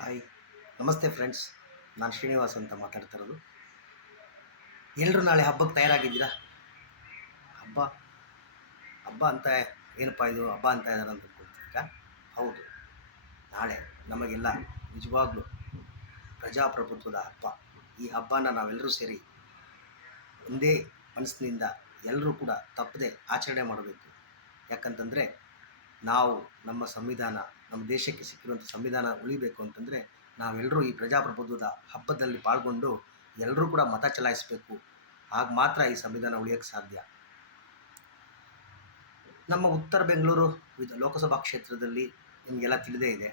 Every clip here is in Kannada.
ಹಾಯ್, ನಮಸ್ತೆ ಫ್ರೆಂಡ್ಸ್. ನಾನು ಶ್ರೀನಿವಾಸ್ ಅಂತ ಮಾತಾಡ್ತಿರೋದು. ಎಲ್ಲರೂ ನಾಳೆ ಹಬ್ಬಕ್ಕೆ ತಯಾರಾಗಿದ್ದೀರಾ? ಹಬ್ಬ ಹಬ್ಬ ಅಂತ ಏನಪ್ಪ ಇದು ಹಬ್ಬ ಅಂತ ಇದ್ದಾರೆ ಅಂತ ಅಂದ್ಕೊಳ್ತೀರಾ? ಹೌದು, ನಾಳೆ ನಮಗೆಲ್ಲ ನಿಜವಾಗ್ಲೂ ಪ್ರಜಾಪ್ರಭುತ್ವದ ಹಬ್ಬ. ಈ ಹಬ್ಬನ ನಾವೆಲ್ಲರೂ ಸೇರಿ ಒಂದೇ ಮನಸ್ಸಿನಿಂದ ಎಲ್ಲರೂ ಕೂಡ ತಪ್ಪದೆ ಆಚರಣೆ ಮಾಡಬೇಕು. ಯಾಕಂತಂದರೆ ನಾವು ನಮ್ಮ ಸಂವಿಧಾನ, ನಮ್ಮ ದೇಶಕ್ಕೆ ಸಿಕ್ಕಿರುವಂಥ ಸಂವಿಧಾನ ಉಳಿಬೇಕು ಅಂತಂದರೆ ನಾವೆಲ್ಲರೂ ಈ ಪ್ರಜಾಪ್ರಭುತ್ವದ ಹಬ್ಬದಲ್ಲಿ ಪಾಲ್ಗೊಂಡು ಎಲ್ಲರೂ ಕೂಡ ಮತ ಚಲಾಯಿಸಬೇಕು. ಆಗ ಮಾತ್ರ ಈ ಸಂವಿಧಾನ ಉಳಿಯೋಕ್ಕೆ ಸಾಧ್ಯ. ನಮ್ಮ ಉತ್ತರ ಬೆಂಗಳೂರು ಲೋಕಸಭಾ ಕ್ಷೇತ್ರದಲ್ಲಿ ನಿಮಗೆಲ್ಲ ತಿಳಿದೇ ಇದೆ.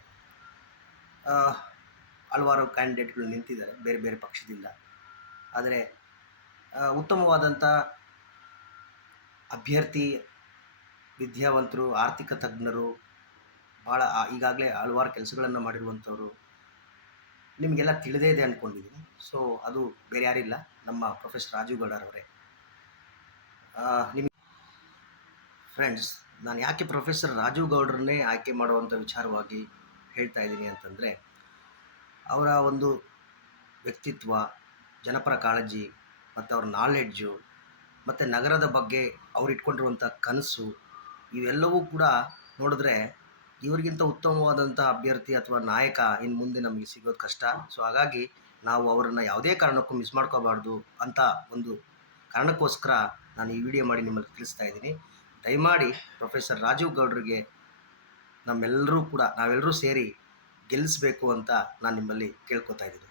ಹಲವಾರು ಕ್ಯಾಂಡಿಡೇಟ್ಗಳು ನಿಂತಿದ್ದಾರೆ ಬೇರೆ ಬೇರೆ ಪಕ್ಷದಿಂದ. ಆದರೆ ಉತ್ತಮವಾದಂಥ ಅಭ್ಯರ್ಥಿ, ವಿದ್ಯಾವಂತರು, ಆರ್ಥಿಕ ತಜ್ಞರು, ಭಾಳ ಈಗಾಗಲೇ ಹಲವಾರು ಕೆಲಸಗಳನ್ನು ಮಾಡಿರುವಂಥವ್ರು ನಿಮಗೆಲ್ಲ ತಿಳಿದೇ ಇದೆ ಅಂದ್ಕೊಂಡಿದ್ದೀನಿ. ಸೊ ಅದು ಬೇರೆ ಯಾರಿಲ್ಲ, ನಮ್ಮ ಪ್ರೊಫೆಸರ್ ರಾಜೀವ್ ಗೌಡರವರೇ. ನಿಮಗೆ ಫ್ರೆಂಡ್ಸ್, ನಾನು ಯಾಕೆ ಪ್ರೊಫೆಸರ್ ರಾಜೀವ್ ಗೌಡ್ರನ್ನೇ ಆಯ್ಕೆ ಮಾಡುವಂಥ ವಿಚಾರವಾಗಿ ಹೇಳ್ತಾ ಇದ್ದೀನಿ ಅಂತಂದರೆ, ಅವರ ಒಂದು ವ್ಯಕ್ತಿತ್ವ, ಜನಪರ ಕಾಳಜಿ ಮತ್ತು ಅವ್ರ ನಾಲೆಡ್ಜು ಮತ್ತು ನಗರದ ಬಗ್ಗೆ ಅವ್ರು ಇಟ್ಕೊಂಡಿರುವಂಥ ಕನಸು, ಇವೆಲ್ಲವೂ ಕೂಡ ನೋಡಿದ್ರೆ ಇವರಿಗಿಂತ ಉತ್ತಮವಾದಂಥ ಅಭ್ಯರ್ಥಿ ಅಥವಾ ನಾಯಕ ಇನ್ನು ಮುಂದೆ ನಮಗೆ ಸಿಗೋದು ಕಷ್ಟ. ಸೊ ಹಾಗಾಗಿ ನಾವು ಅವರನ್ನು ಯಾವುದೇ ಕಾರಣಕ್ಕೂ ಮಿಸ್ ಮಾಡ್ಕೋಬಾರ್ದು ಅಂತ ಒಂದು ಕಾರಣಕ್ಕೋಸ್ಕರ ನಾನು ಈ ವಿಡಿಯೋ ಮಾಡಿ ನಿಮ್ಮಲ್ಲಿ ತಿಳಿಸ್ತಾ ಇದ್ದೀನಿ. ದಯಮಾಡಿ ಪ್ರೊಫೆಸರ್ ರಾಜೀವ್ ಗೌಡ್ರಿಗೆ ನಾವೆಲ್ಲರೂ ಸೇರಿ ಗೆಲ್ಲಿಸಬೇಕು ಅಂತ ನಾನು ನಿಮ್ಮಲ್ಲಿ ಕೇಳ್ಕೊತಾ ಇದ್ದೀನಿ.